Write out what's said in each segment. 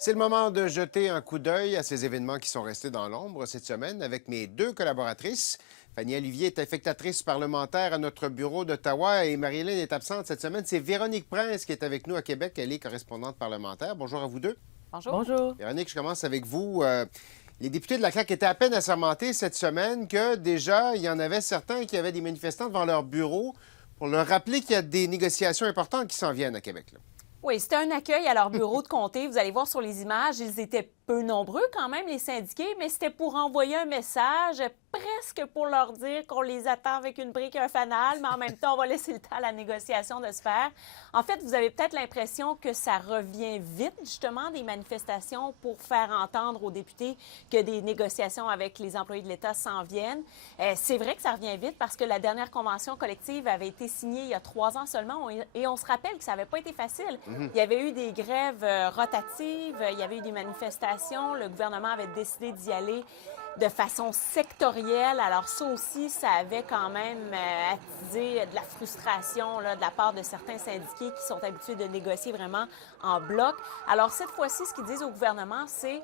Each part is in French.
C'est le moment de jeter un coup d'œil à ces événements qui sont restés dans l'ombre cette semaine avec mes deux collaboratrices. Fanny Olivier est affectatrice parlementaire à notre bureau d'Ottawa et Marie-Hélène est absente cette semaine. C'est Véronique Prince qui est avec nous à Québec. Elle est correspondante parlementaire. Bonjour à vous deux. Bonjour. Bonjour. Véronique, je commence avec vous. Les députés de la CAQ étaient à peine assermentés cette semaine que déjà, il y en avait certains qui avaient des manifestants devant leur bureau pour leur rappeler qu'il y a des négociations importantes qui s'en viennent à Québec. Là. Oui, c'était un accueil à leur bureau de comté. Vous allez voir sur les images, ils étaient peu nombreux quand même, les syndiqués, mais c'était pour envoyer un message, presque pour leur dire qu'on les attend avec une brique et un fanal, mais en même temps, on va laisser le temps à la négociation de se faire. En fait, vous avez peut-être l'impression que ça revient vite, justement, des manifestations pour faire entendre aux députés que des négociations avec les employés de l'État s'en viennent. C'est vrai que ça revient vite parce que la dernière convention collective avait été signée il y a 3 ans seulement et on se rappelle que ça n'avait pas été facile. Il y avait eu des grèves rotatives, il y avait eu des manifestations. Le gouvernement avait décidé d'y aller de façon sectorielle. Alors ça aussi, ça avait quand même attisé de la frustration là, de la part de certains syndiqués qui sont habitués de négocier vraiment en bloc. Alors cette fois-ci, ce qu'ils disent au gouvernement, c'est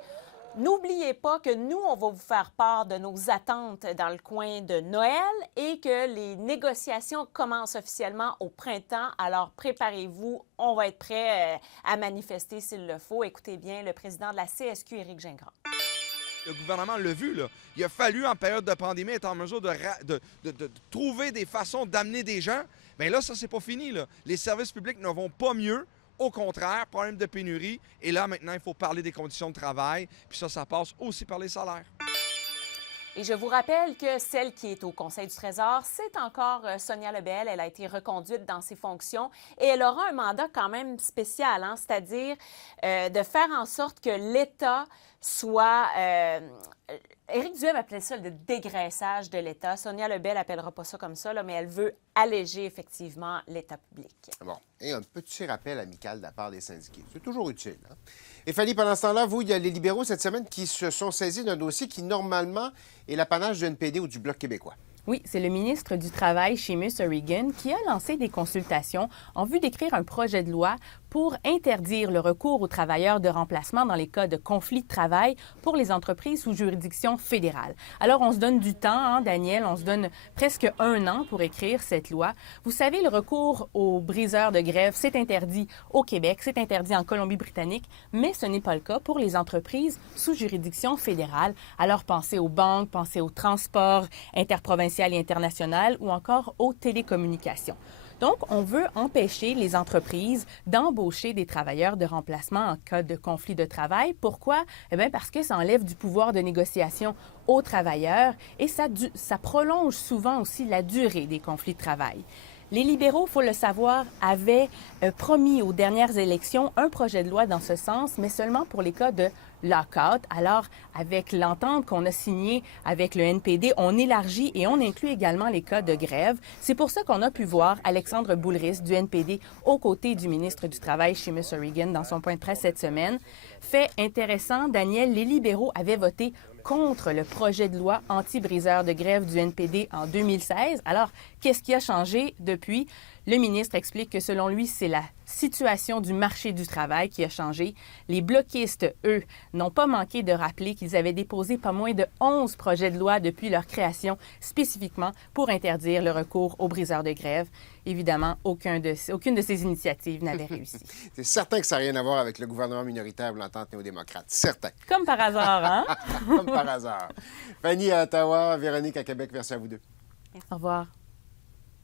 n'oubliez pas que nous, on va vous faire part de nos attentes dans le coin de Noël et que les négociations commencent officiellement au printemps. Alors, préparez-vous. On va être prêts à manifester s'il le faut. Écoutez bien le président de la CSQ, Éric Gingras. Le gouvernement l'a vu, là. Il a fallu, en période de pandémie, être en mesure de trouver des façons d'amener des gens. Bien là, ça, c'est pas fini, là. Les services publics ne vont pas mieux. Au contraire, problème de pénurie. Et là, maintenant, il faut parler des conditions de travail. Puis ça passe aussi par les salaires. Et je vous rappelle que celle qui est au Conseil du Trésor, c'est encore Sonia Lebel. Elle a été reconduite dans ses fonctions et elle aura un mandat quand même spécial, hein, c'est-à-dire de faire en sorte que l'État soit... Éric Duhem appelait ça le dégraissage de l'État. Sonia Lebel n'appellera pas ça comme ça, là, mais elle veut alléger effectivement l'État public. Bon, et un petit rappel amical de la part des syndiqués. C'est toujours utile. Hein? Et Fanny, pendant ce temps-là, vous, il y a les libéraux cette semaine qui se sont saisis d'un dossier qui, normalement, est l'apanage du NPD ou du Bloc québécois. Oui, c'est le ministre du Travail, Seamus O'Regan, qui a lancé des consultations en vue d'écrire un projet de loi pour interdire le recours aux travailleurs de remplacement dans les cas de conflit de travail pour les entreprises sous juridiction fédérale. Alors, on se donne du temps, hein, Daniel, on se donne presque 1 an pour écrire cette loi. Vous savez, le recours aux briseurs de grève, c'est interdit au Québec, c'est interdit en Colombie-Britannique, mais ce n'est pas le cas pour les entreprises sous juridiction fédérale. Alors, pensez aux banques, pensez aux transports interprovinciaux et international ou encore aux télécommunications. Donc, on veut empêcher les entreprises d'embaucher des travailleurs de remplacement en cas de conflit de travail. Pourquoi? Eh bien, parce que ça enlève du pouvoir de négociation aux travailleurs et ça prolonge souvent aussi la durée des conflits de travail. Les libéraux, il faut le savoir, avaient promis aux dernières élections un projet de loi dans ce sens, mais seulement pour les cas de lockout. Alors, avec l'entente qu'on a signée avec le NPD, on élargit et on inclut également les cas de grève. C'est pour ça qu'on a pu voir Alexandre Boulris du NPD aux côtés du ministre du Travail, Seamus O'Regan, dans son point de presse cette semaine. Fait intéressant, Daniel, les libéraux avaient voté contre le projet de loi anti-briseurs de grève du NPD en 2016. Alors, qu'est-ce qui a changé depuis? Le ministre explique que selon lui, c'est la situation du marché du travail qui a changé. Les bloquistes, eux, n'ont pas manqué de rappeler qu'ils avaient déposé pas moins de 11 projets de loi depuis leur création, spécifiquement pour interdire le recours aux briseurs de grève. Évidemment, aucune de ces initiatives n'avait réussi. C'est certain que ça n'a rien à voir avec le gouvernement minoritaire ou l'entente néo-démocrate. Certain. Comme par hasard, hein? Comme par hasard. Fanny à Ottawa, Véronique à Québec, merci à vous deux. Au revoir.